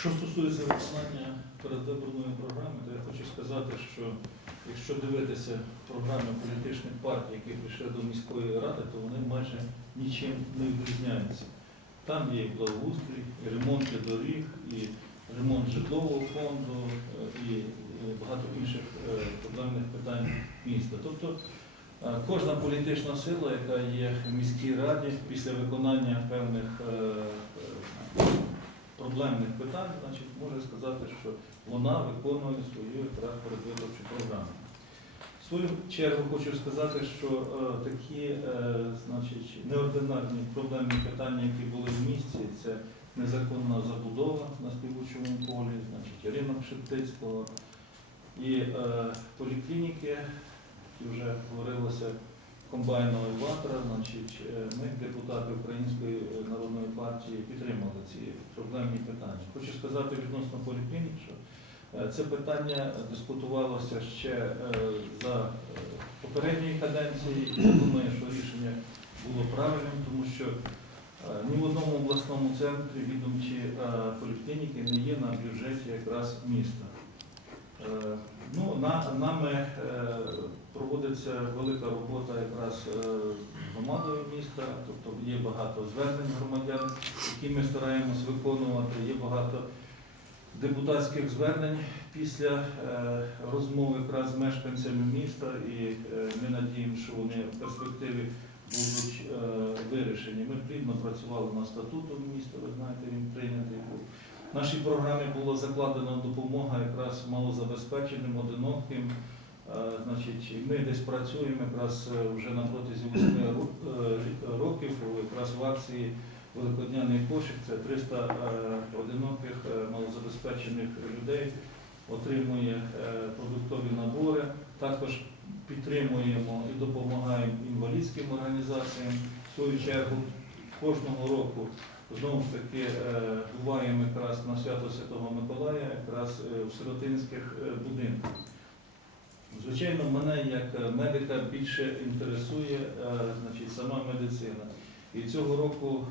Що стосується виконання передвиборної програми, то я хочу сказати, що якщо дивитися програми політичних партій, які прийшли до міської ради, то вони майже нічим не відрізняються. Там є і благоустрій, і ремонти доріг, і ремонт житлового фонду, е, і е, багато інших е, проблемних питань міста. Тобто кожна політична сила, яка є в міській раді після виконання певних проблемних питань, значить, може сказати, що вона виконує свою якраз передвиборчу програму. В свою чергу хочу сказати, що е, такі е, значить, неординарні проблемні питання, які були в місті, це незаконна забудова на співучому полі, значить, ринок Шептицького і е, поліклініки, які вже говорилося, комбайного евакуатора, значить, е, ми, депутати Української народної партії, підтримали ці проблемні питання. Хочу сказати відносно поліклінік, що е, це питання дискутувалося ще е, за е, попередньої каденції, я думаю, що рішення було правильним, тому що е, ні в одному обласному центрі відомчі е, поліклініки не є на бюджеті якраз міста. Ну, на, нами е, проводиться велика робота якраз е, громадою міста, тобто є багато звернень громадян, які ми стараємось виконувати, є багато депутатських звернень після е, розмови якраз з мешканцями міста, і е, ми надіємося, що вони в перспективі будуть е, вирішені. Ми плідно працювали над статутом міста, ви знаєте, він прийнятий був. Нашій програмі було закладено допомога якраз малозабезпеченим, одиноким. Е, Значить, ми десь працюємо якраз е, вже на протязі 8 років, якраз в акції Великодняний кошик. Це 300 е, одиноких е, малозабезпечених людей отримує е, продуктові набори. Також підтримуємо і допомагаємо інвалідським організаціям. В свою чергу кожного року знову ж таки е, буваємо якраз на свято Святого Миколая, якраз е, в сиротинських е, будинках. Звичайно, мене як медика більше інтересує значить, сама медицина. І цього року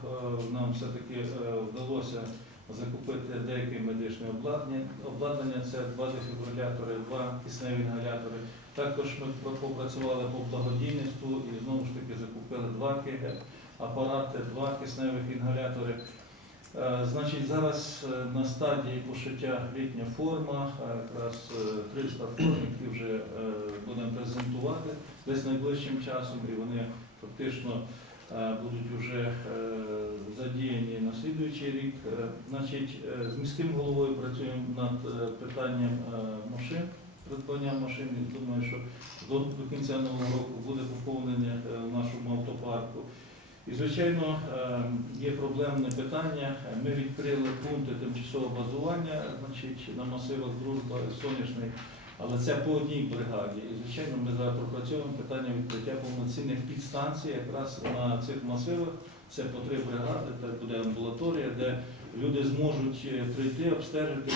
нам все-таки вдалося закупити деяке медичне обладнання. обладнання. Це два дефібрилятори, два кисневі інгалятори. Також ми попрацювали по благодійництву і знову ж таки закупили два КГ апарати, два кисневих інгалятори. Е, Значить, зараз е, на стадії пошиття літня форма, е, якраз е, 300 форм, які вже будемо презентувати десь найближчим часом, і вони фактично будуть вже задіяні на слідуючий рік. Значить, з міським головою працюємо над питанням машин, придбання машин. Думаю, що до, кінця нового року буде поповнення в нашому автопарку. І, звичайно, е, є проблемне питання. Ми відкрили пункти тимчасового базування значить, на масивах Дружба Сонячний, але це по одній бригаді. І, звичайно, ми зараз пропрацьовуємо питання відкриття повноцінних підстанцій якраз на цих масивах. Це по три бригади, це буде амбулаторія, де люди зможуть е, прийти, обстежити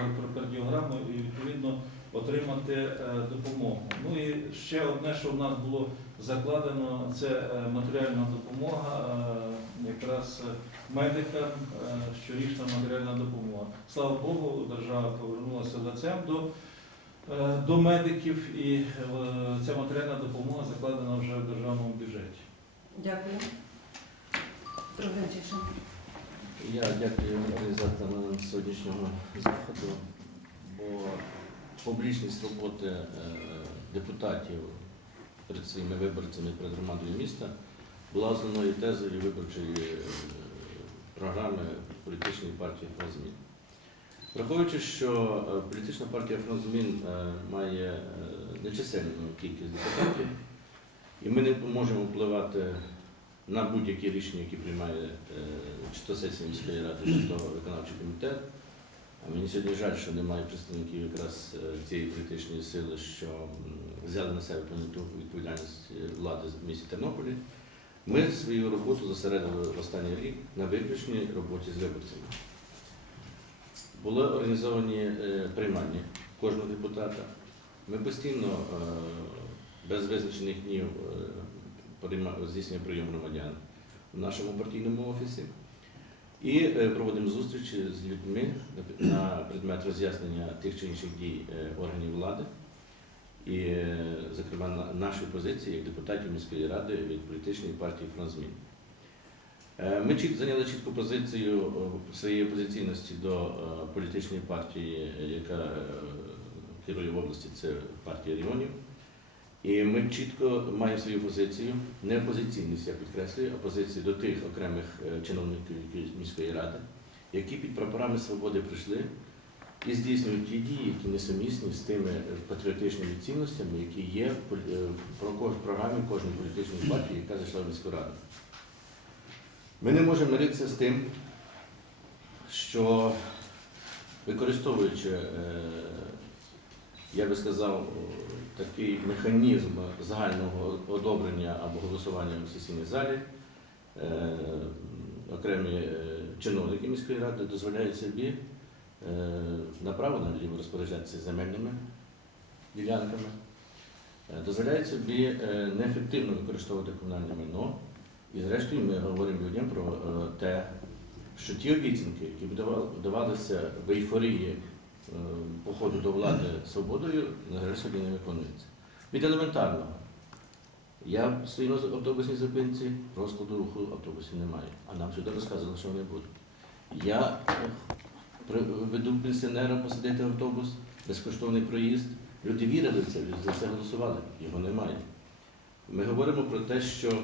електрокардіограму і відповідно отримати е, допомогу. Ну і ще одне, що в нас було закладено, це е, матеріальна допомога е, якраз медикам, щорічна матеріальна допомога. Слава Богу, держава повернулася лицем до, до медиків, і ця матеріальна допомога закладена вже в державному бюджеті. Дякую. Трогенчишин. Я дякую організаторам сьогоднішнього заходу, бо публічність роботи е, депутатів перед своїми виборцями, перед громадою міста була основною тезою виборчої е, програми політичної партії «Фронт змін». Враховуючи, що е, політична партія «Фронт змін» е, має нечисельну кількість депутатів, і ми не можемо впливати на будь-які рішення, які приймає чи то сесія міської ради, чи то виконавчий комітет. Мені сьогодні жаль, що немає представників якраз е, цієї політичної сили, що взяли на себе відповідальність е, влади в місті Тернополі. Ми свою роботу зосередили останній рік на виключній роботі з виборцями. Були організовані е, приймання кожного депутата. Ми постійно без визначених днів здійснюємо прийом громадян в нашому партійному офісі. І е, проводимо зустрічі з людьми на- предмет роз'яснення тих чи інших дій е, органів влади. І, е, зокрема, нашої позиції як депутатів міської ради від політичної партії «Фронт. Е, Ми зайняли чітку позицію своєї опозиційності до політичної партії, яка керує в області, це партія регіонів. І ми чітко маємо свою позицію, не опозиційність, я підкреслюю, а позицію до тих окремих е, чиновників міської ради, які під прапорами свободи прийшли і здійснюють ті дії, які несумісні з тими е, патріотичними цінностями, які є е, в про- в програмі кожної політичної партії, яка зайшла в міську раду. Ми не можемо миритися з тим, що використовуючи, я би сказав, такий механізм загального одобрення або голосування в сесійній залі, е, окремі е, чиновники міської ради дозволяють собі е, направо наліво розпоряджатися земельними ділянками, дозволяють собі неефективно використовувати комунальне майно. І зрештою ми говоримо людям про те, що ті обіцянки, які вдавалися в ейфорії походу до влади свободою, на сьогодні не виконуються. Від елементарного. Я стою на автобусній зупинці, розкладу руху автобусів немає. А нам сюди розказували, що вони будуть. Я е, веду пенсіонера посадити автобус, безкоштовний проїзд. Люди вірили в це, люди за це голосували. Його немає. Ми говоримо про те, що е,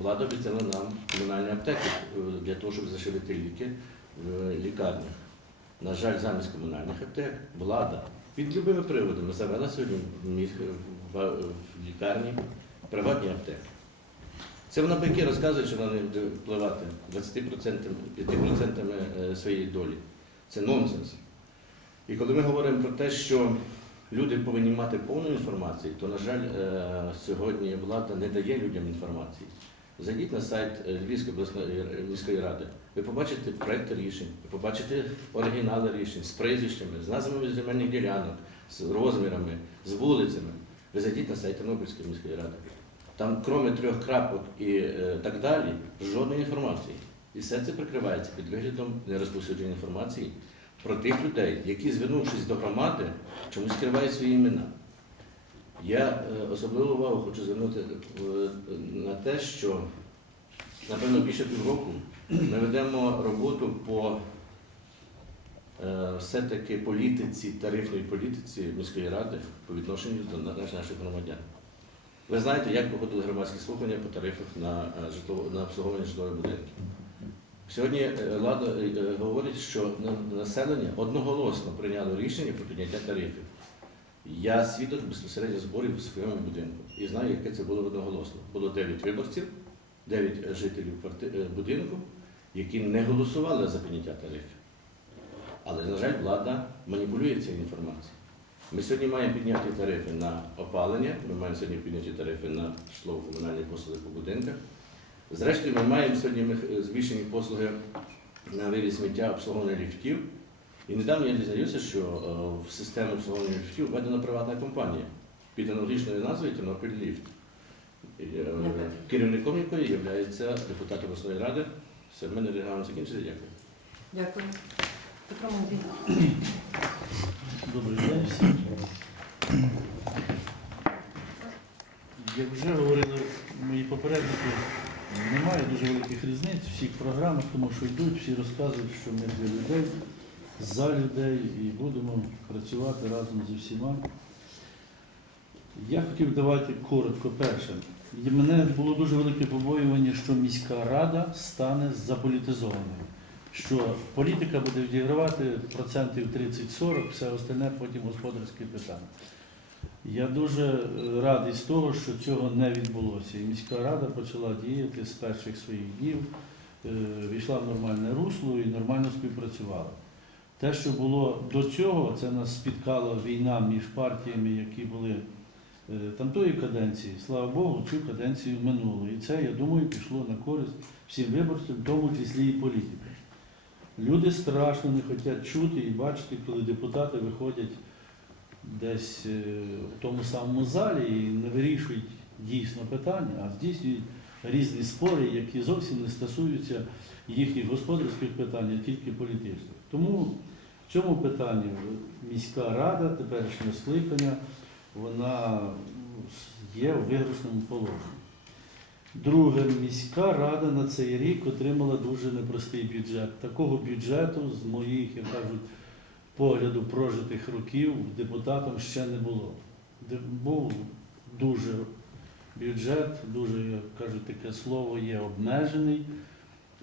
влада обіцяла нам комунальні аптеки е, для того, щоб зашивити ліки в лікарнях. На жаль, замість комунальних аптек влада під любими приводами завела сьогодні в лікарні приватні аптеки. Це вона байки розказує, що вона не буде впливати 20%, 5% е, своєї долі. Це нонсенс. І коли ми говоримо про те, що люди повинні мати повну інформацію, то, на жаль, е, сьогодні влада не дає людям інформації. Зайдіть на сайт е, Львівської обласної р- міської ради, ви побачите проекти рішень, ви побачите оригінали рішень з прізвищами, з назвами земельних ділянок, з розмірами, з вулицями. Ви зайдіть на сайт Тернопільської міської ради. Там, крім трьох крапок і е, так далі, жодної інформації. І все це прикривається під виглядом нерозповсюдження інформації про тих людей, які, звернувшись до громади, чомусь скривають свої імена. Я е, особливу увагу хочу звернути е, на те, що, напевно, більше півроку ми ведемо роботу по е, все-таки політиці, тарифної політиці міської ради по відношенню до наших громадян. Ви знаєте, як проходили громадські слухання по тарифах на, житлово- на обслуговування житлових будинків. Сьогодні влада говорить, що населення одноголосно прийняло рішення про підняття тарифів. Я свідок безпосередньо зборів у своєму будинку і знаю, яке це було одноголосно. Було 9 виборців, 9 жителів е, будинку, які не голосували за підняття тарифів. Але, на жаль, влада маніпулює цією інформацією. Ми сьогодні маємо підняти тарифи на опалення, ми маємо сьогодні підняти тарифи на житлово-комунальні послуги по будинках. Зрештою, ми маємо сьогодні мех- збільшені послуги на вивіз сміття обслуговування ліфтів. І недавно я дізнаюся, що е, в систему обслуговування ліфтів введена приватна компанія під аналогічною назвою Тернопіль Ліфт, е, керівником якої є депутат обласної ради. Все, в мене регламент закінчиться. Дякую. Дякую. Петро Мандій. Добрий день всім. Як вже говорили мої попередники, немає дуже великих різниць в всіх програмах, тому що йдуть, всі розказують, що ми для людей, за людей і будемо працювати разом зі всіма. Я хотів давати коротко перше. І мене було дуже велике побоювання, що міська рада стане заполітизованою що політика буде відігравати процентів 30-40, все остальне потім господарські питання. Я дуже е, радий з того, що цього не відбулося. І міська рада почала діяти з перших своїх днів, е, війшла в нормальне русло і нормально співпрацювала. Те, що було до цього, це нас спіткала війна між партіями, які були е, там тої каденції. Слава Богу, цю каденцію минуло. І це, я думаю, пішло на користь всім виборцям, в тому числі і політикам. Люди страшно не хочуть чути і бачити, коли депутати виходять десь е, в тому самому залі і не вирішують дійсно питання, а здійснюють різні спори, які зовсім не стосуються їхніх господарських питань, а тільки політичних. Тому в цьому питанні міська рада, теперішнє скликання, вона є в виграсному положенні. Друге, міська рада на цей рік отримала дуже непростий бюджет. Такого бюджету з моїх, як кажуть, погляду прожитих років депутатам ще не було. Був дуже бюджет, дуже, як кажуть, таке слово є обмежений.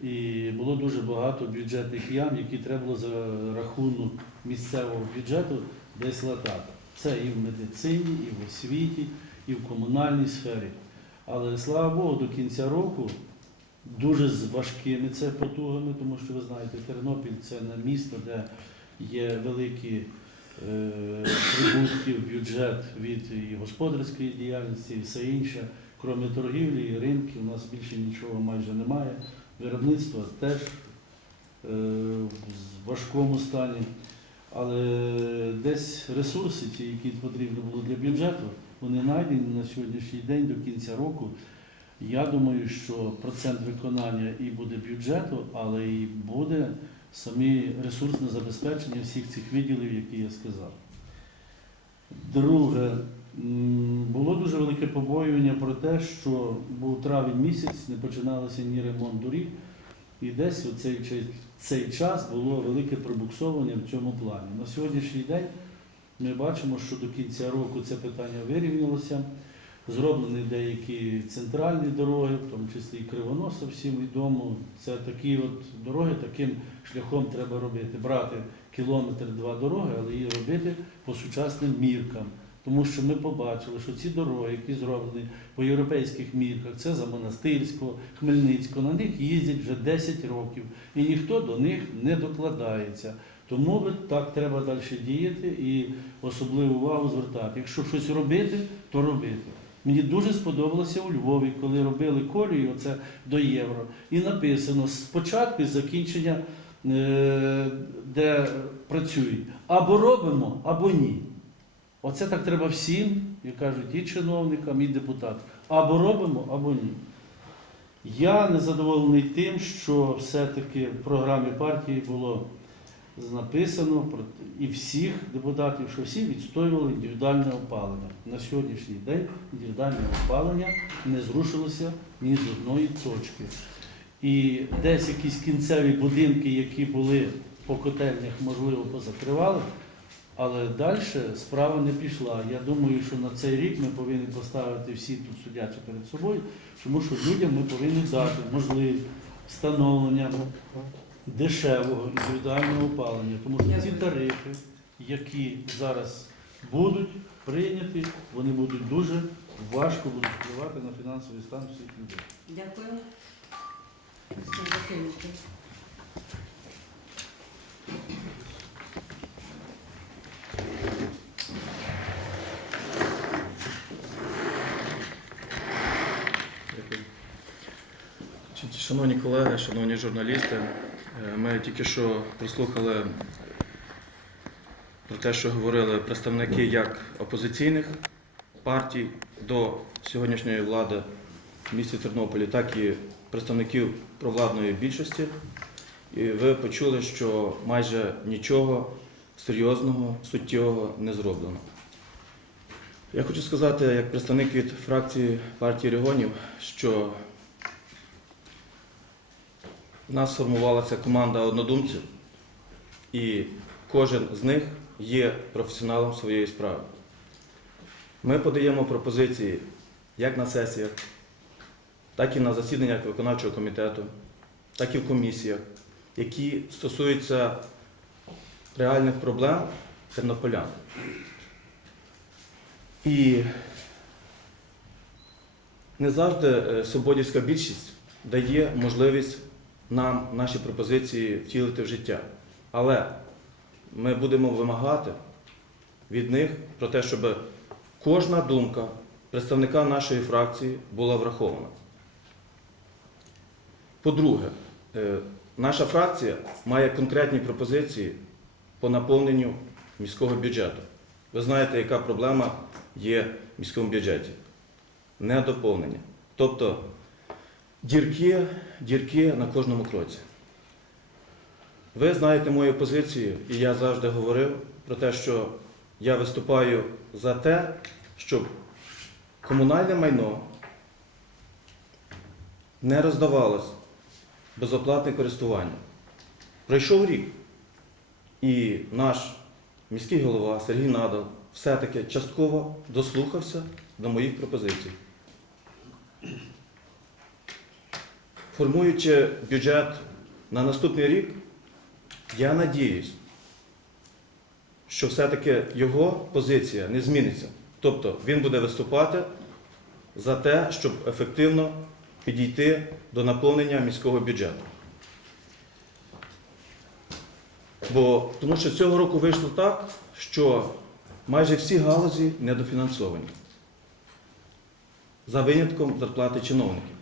І було дуже багато бюджетних ям, які треба було за рахунок місцевого бюджету десь латати. Це і в медицині, і в освіті, і в комунальній сфері. Але слава Богу, до кінця року дуже з важкими це потугами, тому що ви знаєте, Тернопіль це не місто, де є великі е, прибутки в бюджет від і господарської діяльності, і все інше. Крім торгівлі і ринків, у нас більше нічого майже немає. Виробництво теж е, в важкому стані. Але десь ресурси, ті, які потрібно було для бюджету, вони знайдені на сьогоднішній день до кінця року. Я думаю, що процент виконання і буде бюджету, але і буде самі ресурсне забезпечення всіх цих відділів, які я сказав. Друге, було дуже велике побоювання про те, що був травень місяць, не починалося ні ремонт доріг, і десь у цей, цей час було велике пробуксовування в цьому плані. На сьогоднішній день ми бачимо, що до кінця року це питання вирівнялося. Зроблені деякі центральні дороги, в тому числі і Кривоноса, всім відомо. Це такі от дороги, таким шляхом треба робити. Брати кілометр-два дороги, але її робити по сучасним міркам. Тому що ми побачили, що ці дороги, які зроблені по європейських мірках, це за Монастирського, Хмельницького, на них їздять вже 10 років, і ніхто до них не докладається. Тому так треба далі діяти і особливу увагу звертати. Якщо щось робити, то робити. Мені дуже сподобалося у Львові, коли робили колію, оце до євро, і написано спочатку і закінчення, е, де працюють. Або робимо, або ні. Оце так треба всім, як кажуть, і чиновникам, і депутатам. Або робимо, або ні. Я незадоволений тим, що все-таки в програмі партії було написано і всіх депутатів, що всі відстоювали індивідуальне опалення. На сьогоднішній день індивідуальне опалення не зрушилося ні з одної точки. І десь якісь кінцеві будинки, які були по котельнях, можливо, позакривали, але далі справа не пішла. Я думаю, що на цей рік ми повинні поставити всі тут судячі перед собою, тому що людям ми повинні дати можливість встановлення дешевого індивідуального опалення, тому що ці тарифи, які зараз будуть прийняті, вони будуть дуже важко будуть впливати на фінансовий стан всіх людей. Дякую. Значить, Шановні колеги, шановні журналісти, е, ми тільки що прослухали про те, що говорили представники як опозиційних партій до сьогоднішньої влади в місті Тернополі, так і представників провладної більшості. І ви почули, що майже нічого серйозного, суттєвого не зроблено. Я хочу сказати, як представник від фракції партії регіонів, що в нас сформувалася команда однодумців, і кожен з них є професіоналом своєї справи. Ми подаємо пропозиції як на сесіях, так і на засіданнях виконавчого комітету, так і в комісіях, які стосуються реальних проблем тернополян. І не завжди е, свободівська більшість дає можливість нам наші пропозиції втілити в життя. Але ми будемо вимагати від них про те, щоб кожна думка представника нашої фракції була врахована. По-друге, е, наша фракція має конкретні пропозиції по наповненню міського бюджету. Ви знаєте, яка проблема є в міському бюджеті? Недоповнення. Тобто дірки, дірки на кожному кроці. Ви знаєте мою позицію, і я завжди говорив про те, що я виступаю за те, щоб комунальне майно не роздавалось безоплатне користування. Пройшов рік, і наш міський голова Сергій Надал все-таки частково дослухався до моїх пропозицій. Формуючи бюджет на наступний рік, я надіюсь, що все-таки його позиція не зміниться. Тобто він буде виступати за те, щоб ефективно підійти до наповнення міського бюджету. Бо, тому що цього року вийшло так, що майже всі галузі недофінансовані. За винятком зарплати чиновників.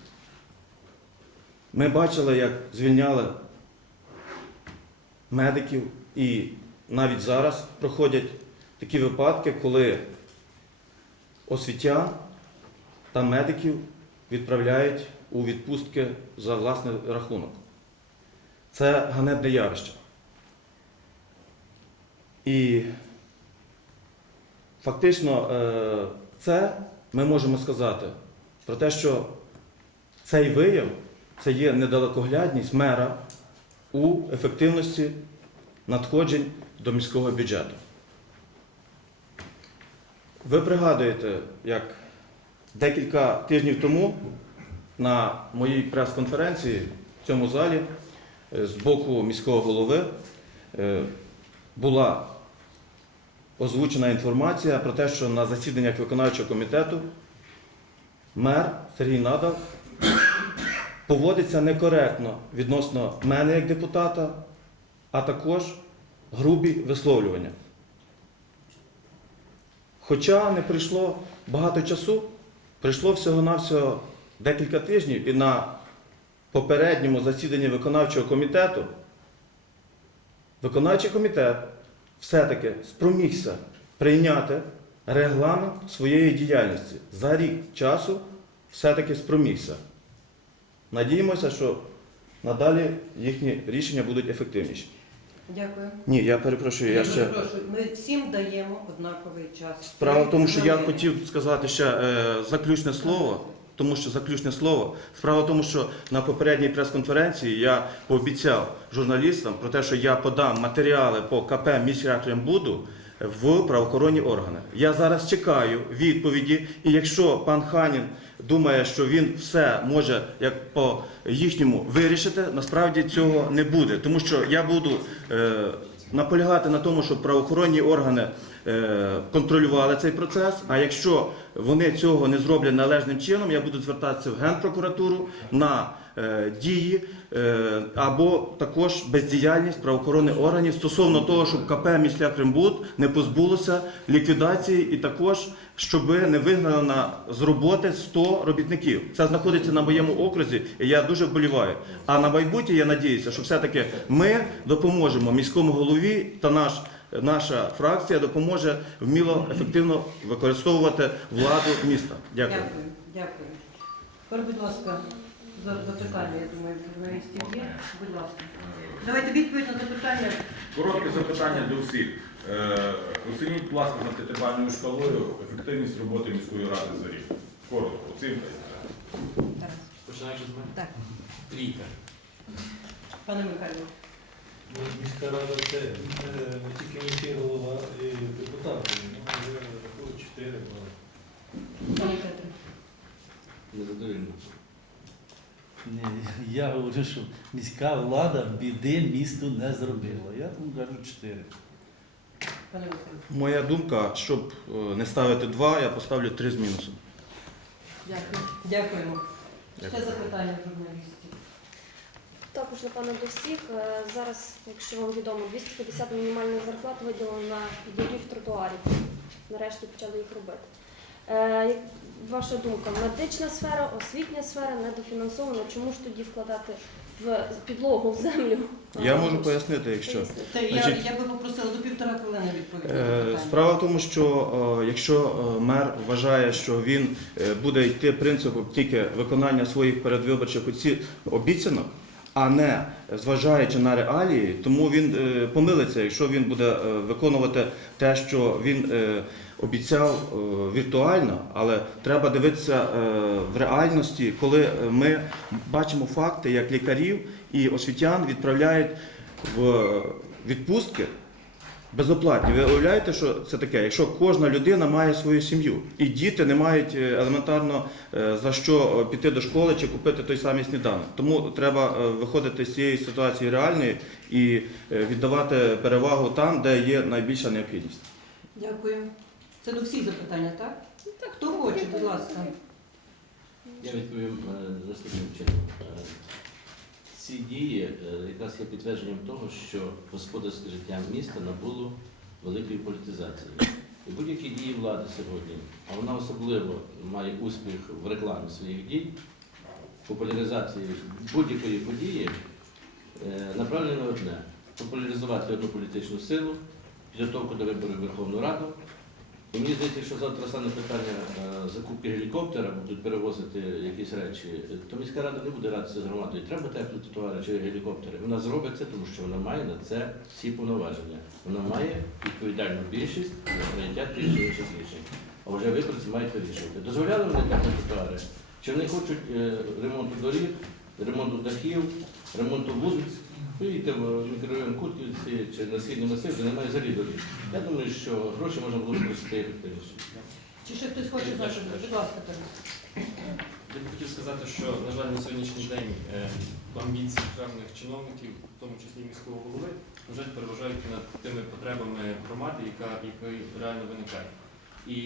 Ми бачили, як звільняли медиків, і навіть зараз проходять такі випадки, коли освітян та медиків відправляють у відпустки за власний рахунок. Це ганебне явище. І фактично е, це ми можемо сказати про те, що цей вияв це є недалекоглядність мера у ефективності надходжень до міського бюджету. Ви пригадуєте, як декілька тижнів тому на моїй прес-конференції в цьому залі е, з боку міського голови е, була озвучена інформація про те, що на засіданнях виконавчого комітету мер Сергій Надал поводиться некоректно відносно мене як депутата, а також грубі висловлювання. Хоча не прийшло багато часу, прийшло всього-навсього декілька тижнів, і на попередньому засіданні виконавчого комітету виконавчий комітет все-таки спромігся прийняти регламент своєї діяльності. За рік часу все-таки спромігся. Надіємося, що надалі їхні рішення будуть ефективніші. Дякую. Ні, я перепрошую, я ще. перепрошую, Ми всім даємо однаковий час. Справа в тому, що я хотів сказати ще е, заключне слово, тому що заключне слово. Справа в тому, що на попередній прес-конференції я пообіцяв журналістам про те, що я подам матеріали по КП міськрякрембуду в правоохоронні органи. Я зараз чекаю відповіді, і якщо пан Ханін думає, що він все може як по їхньому вирішити, насправді цього не буде, тому що я буду е, наполягати на тому, щоб правоохоронні органи е, контролювали цей процес. А якщо вони цього не зроблять належним чином, я буду звертатися в Генпрокуратуру на дії е, або також бездіяльність правоохоронних органів стосовно того, щоб КП місля Кримбуд не позбулося ліквідації і також щоб не вигнали на з роботи 100 робітників. Це знаходиться на моєму окрузі, і я дуже вболіваю. А на майбутнє я надіюся, що все-таки ми допоможемо міському голові та наш. Наша фракція допоможе вміло ефективно використовувати владу міста. Дякую. Дякую, дякую. Тепер, будь ласка, запитання, я думаю, журналістів є. Будь ласка. Давайте відповідь на запитання. Коротке запитання до всіх. Е, Оцініть, будь ласка, за п'ятибальною шкалою ефективність роботи міської ради за рік. Коротко, оцінка. Починаючи з мене? Так. Трійка. Пане Михайло. Ну, Міська рада це е, не тільки міський голова і депутати. Ну, я рахую чотири. але Пане Петре. Незадовільно. Ні, я говорю, що міська влада біди місту не зробила. Я тому кажу чотири. Моя думка, щоб е, не ставити два, я поставлю три з мінусом. Дякую. Дякуємо. Ще запитання журналістів. Також, напевно, до всіх. Е, Зараз, якщо вам відомо, 250 мінімальних зарплат виділено на підігрів тротуарів. Нарешті почали їх робити. Е, як Ваша думка, медична сфера, освітня сфера недофінансована. Чому ж тоді вкладати в підлогу, в землю? Я можу пояснити, якщо. пояснити. Та я, Значить, я би попросила до півтора хвилини відповідати Е. Справа в тому, що е, якщо мер вважає, що він буде йти принципом тільки виконання своїх передвиборчих обіцянок, а не зважаючи на реалії, тому він е, помилиться, якщо він буде е, виконувати те, що він е, обіцяв е, віртуально, але треба дивитися е, в реальності, коли е, ми бачимо факти, як лікарів і освітян відправляють в відпустки безоплатні. Ви уявляєте, що це таке? Якщо кожна людина має свою сім'ю, і діти не мають елементарно за що піти до школи чи купити той самий сніданок. Тому треба виходити з цієї ситуації реальної і віддавати перевагу там, де є найбільша необхідність. Дякую. Це до всіх запитання, так? так Хто хоче, будь ласка. Я відповім е, наступним чином. Е, Ці дії е, якраз є підтвердженням того, що господарське життя міста набуло великої політизації. І будь-які дії влади сьогодні, а вона особливо має успіх в рекламі своїх дій, популяризації будь-якої події, направлено на одне популяризувати одну політичну силу, підготовку до виборів Верховну Раду. Мені здається, що завтра стане питання е, закупки гелікоптера, будуть перевозити якісь речі, то міська рада не буде радитися з громадою. Треба теплити товари чи гелікоптери. Вона зробить це, тому що вона має на це всі повноваження. Вона має відповідальну більшість за прийняття тих чи інших рішень. А вже виборці мають вирішувати. Дозволяли вони теплити товари? Чи вони хочуть е, ремонту доріг, ремонту дахів, ремонту вулиць? Поїдьте в мікрорайон Кутківці чи на східний масив, де немає взагалі доріг. Я думаю, що гроші можна було використати ефективніше. Чи ще хтось хоче знати? Будь ласка, Тарас. Я б хотів сказати, що, на жаль, на сьогоднішній день е, амбіції певних чиновників, в тому числі міського голови, на жаль, переважають над тими потребами громади, яка, яка реально виникає. І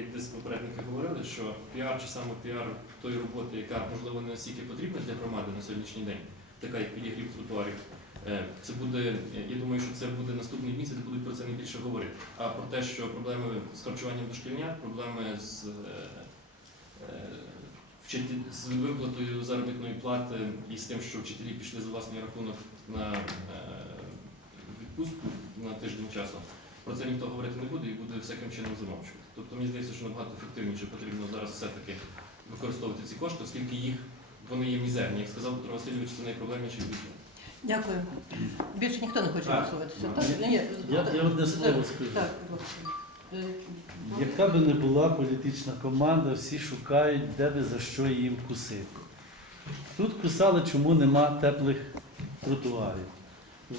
як десь попередники говорили, що піар чи саме піар тої роботи, яка можливо не настільки потрібна для громади на сьогоднішній день, така як підігрів тротуарів, е, це буде, я думаю, що це буде наступний місяць, будуть про це найбільше говорити. А про те, що проблеми з харчуванням дошкільня, проблеми з е, е, з виплатою заробітної плати і з тим, що вчителі пішли за власний рахунок на відпустку на тиждень часу. Про це ніхто говорити не буде і буде всяким чином замовчувати. Тобто мені здається, що набагато ефективніше потрібно зараз все-таки використовувати ці кошти, оскільки їх вони є мізерні. Як сказав Петро Васильович, це найпроблемніший бюджет. Дякую. Більше ніхто не хоче Так. висловитися. Так? Ні, Я, я одне слово скажу. Так, будь ласка. Е, Яка би не була політична команда, всі шукають, де би за що їм вкусити. Тут кусали, чому нема теплих тротуарів.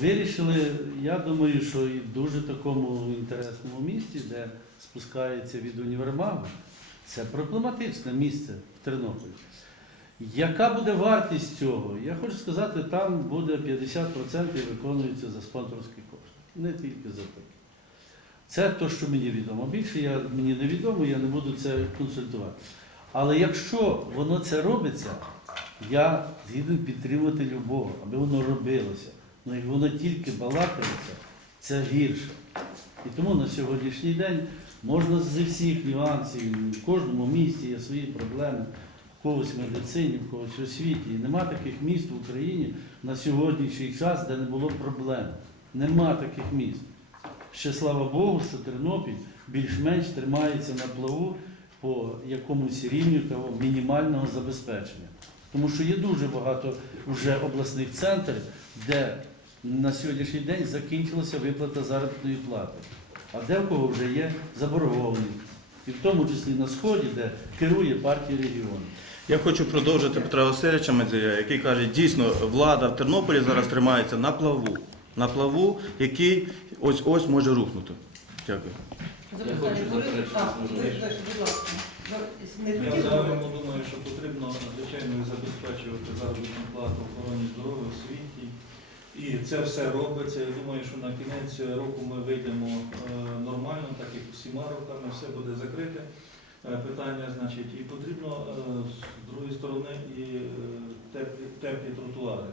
Вирішили, я думаю, що і в дуже такому інтересному місці, де спускається від універмагу, це проблематичне місце в Тернополі. Яка буде вартість цього? Я хочу сказати, там буде 50% виконується за спонсорські кошти. Не тільки за таке. Це те, що мені відомо. Більше я, мені не відомо, я не буду це консультувати. Але якщо воно це робиться, я згідний підтримувати любого, аби воно робилося. Ну як воно тільки балакається, це гірше. І тому на сьогоднішній день можна зі всіх нюансів, в кожному місті є свої проблеми, когось в медицині, в когось в освіті. І нема таких міст в Україні на сьогоднішній час, де не було проблем. Нема таких міст. Ще слава Богу, що Тернопіль більш-менш тримається на плаву по якомусь рівню того мінімального забезпечення. Тому що є дуже багато вже обласних центрів, де на сьогоднішній день закінчилася виплата заробітної плати, а де в кого вже є заборгованість. І в тому числі на Сході, де керує партія регіону. Я хочу продовжити Петра Васильовича Медзія, який каже, дійсно влада в Тернополі зараз тримається на плаву, на плаву, який ось ось може рухнути. Дякую. Я хочу заперечити свою річ. ви- будь ласка. Ви не Я хотіли? загально думаю, що потрібно звичайно забезпечувати заробітну плату охороні здоров'я, освіті. І це все робиться. Я думаю, що на кінець року ми вийдемо е, нормально, так як всіма роками, все буде закрите питання, значить, і потрібно е, з другої сторони і е, теплі, теплі тротуари.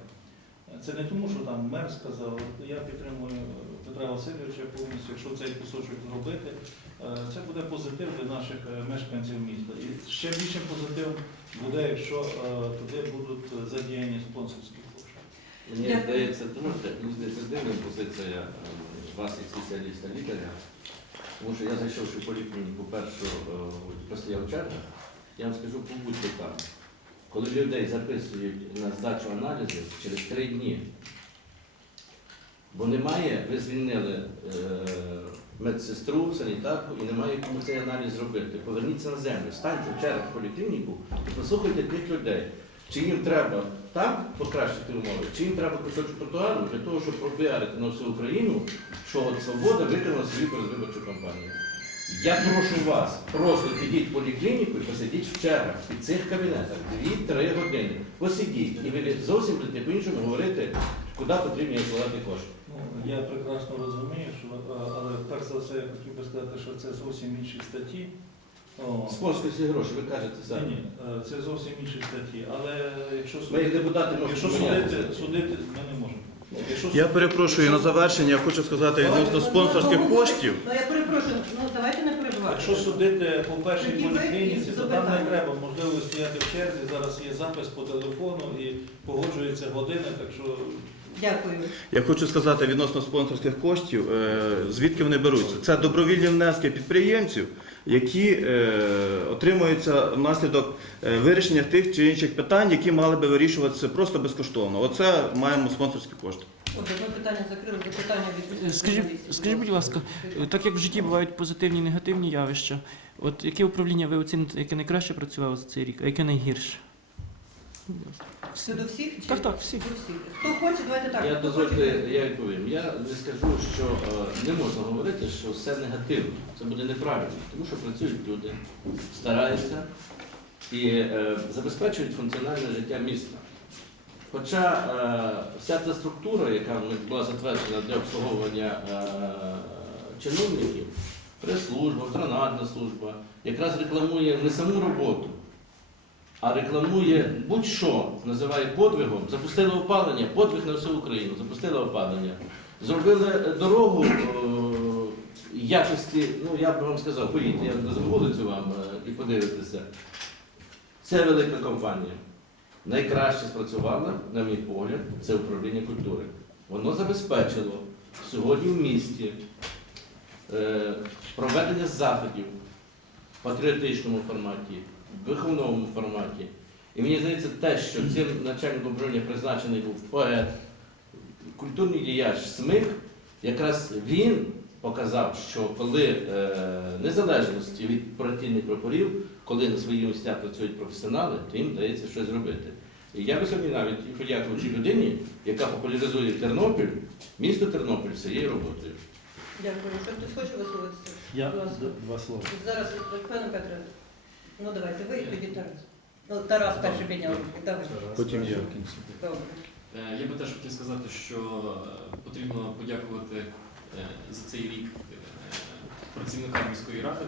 Це не тому, що там мер сказав, я підтримую е, Петра Васильовича повністю, якщо цей кусочок зробити, е, це буде позитив для наших е, мешканців міста. І ще більшим позитивом буде, якщо е, туди будуть задіяні спонсорські кошти. Мені здається, тому що мені здається дивна позиція е, вас як спеціаліста лікаря. Тому що я зайшовши в поліклініку першу, е, постояв черга, я вам скажу, побудьте там. коли людей записують на здачу аналізу через три дні. Бо немає, ви звільнили е, медсестру, санітарку і немає кому цей аналіз зробити. Поверніться на землю, станьте в черг в поліклініку і послухайте тих людей. Чи їм треба там покращити умови, чи їм треба кусочок тротуару для того, щоб пропіарити на всю Україну, що от свобода виконала свою передвиборчу кампанію. Я прошу вас, просто підіть в поліклініку і посидіть в чергах під цих кабінетах 2-3 години. Посидіть, і ви зовсім будете по-іншому говорити, куди потрібно відкладати кошти. Ну, я прекрасно розумію, що, е, але перш за все я хотів би сказати, що це зовсім інші статті. О, Спонсорські гроші, ви кажете самі. ні, е, це зовсім інші статті. Але якщо Ми як судити, депутати якщо можемо судити, судити ми не можемо. Якщо Я перепрошую на завершення, я хочу сказати відносно спонсорських коштів. Ну я перепрошую, ну давайте не перебивати. Якщо судити по першій Тоді ви поліклініці, то там не запитання. треба можливо стояти в черзі. Зараз є запис по телефону і погоджуються години, так що Дякую. Я хочу сказати відносно спонсорських коштів, е, звідки вони беруться. Це добровільні внески підприємців, які е, отримуються внаслідок е, вирішення тих чи інших питань, які мали би вирішуватися просто безкоштовно. Оце маємо спонсорські кошти. Отже, ми питання закрили, запитання від Скажіть, журналістів. скажіть, будь ласка, е, так як в житті бувають позитивні і негативні явища, от яке управління ви оціните, яке найкраще працювало за цей рік, а яке найгірше? Все до всіх? чи- Так, так, всі. До всіх. Хто хоче, давайте так. Я Хто дозвольте, хоче? я відповім. Я не скажу, що е, не можна говорити, що все негативно. Це буде неправильно, тому що працюють люди, стараються і е, забезпечують функціональне життя міста. Хоча е, вся ця структура, яка була затверджена для обслуговування е, чиновників, прес-служба, гранатна служба, якраз рекламує не саму роботу, а рекламує будь-що, називає подвигом, запустили опалення, подвиг на всю Україну, запустили опалення. Зробили дорогу е, якості, ну я б вам сказав, поїдьте, я назву вулицю вам е, і подивитеся. Це велика компанія. Найкраще спрацювала, на мій погляд, це управління культури. Воно забезпечило сьогодні в місті е, проведення заходів в патріотичному форматі, в виховному форматі. І мені здається, те, що цим начальником управління призначений був поет, культурний діяч СМИК, якраз він показав, що коли е, незалежності від партійних прапорів, коли на свої місця працюють професіонали, то їм вдається щось зробити. І я би сьогодні навіть подякував цій людині, яка популяризує Тернопіль, місто Тернопіль своєю роботою. Дякую. Що хтось хоче висловитися? Я Будь ласка. два слова. Зараз, пане Петре, ну давайте ви і тоді Тарас. Ну, Тарас перший підняв руку. Давай. Потім я. Добре. Е, Я би теж хотів сказати, що е, потрібно подякувати е, за цей рік е, працівникам міської ради.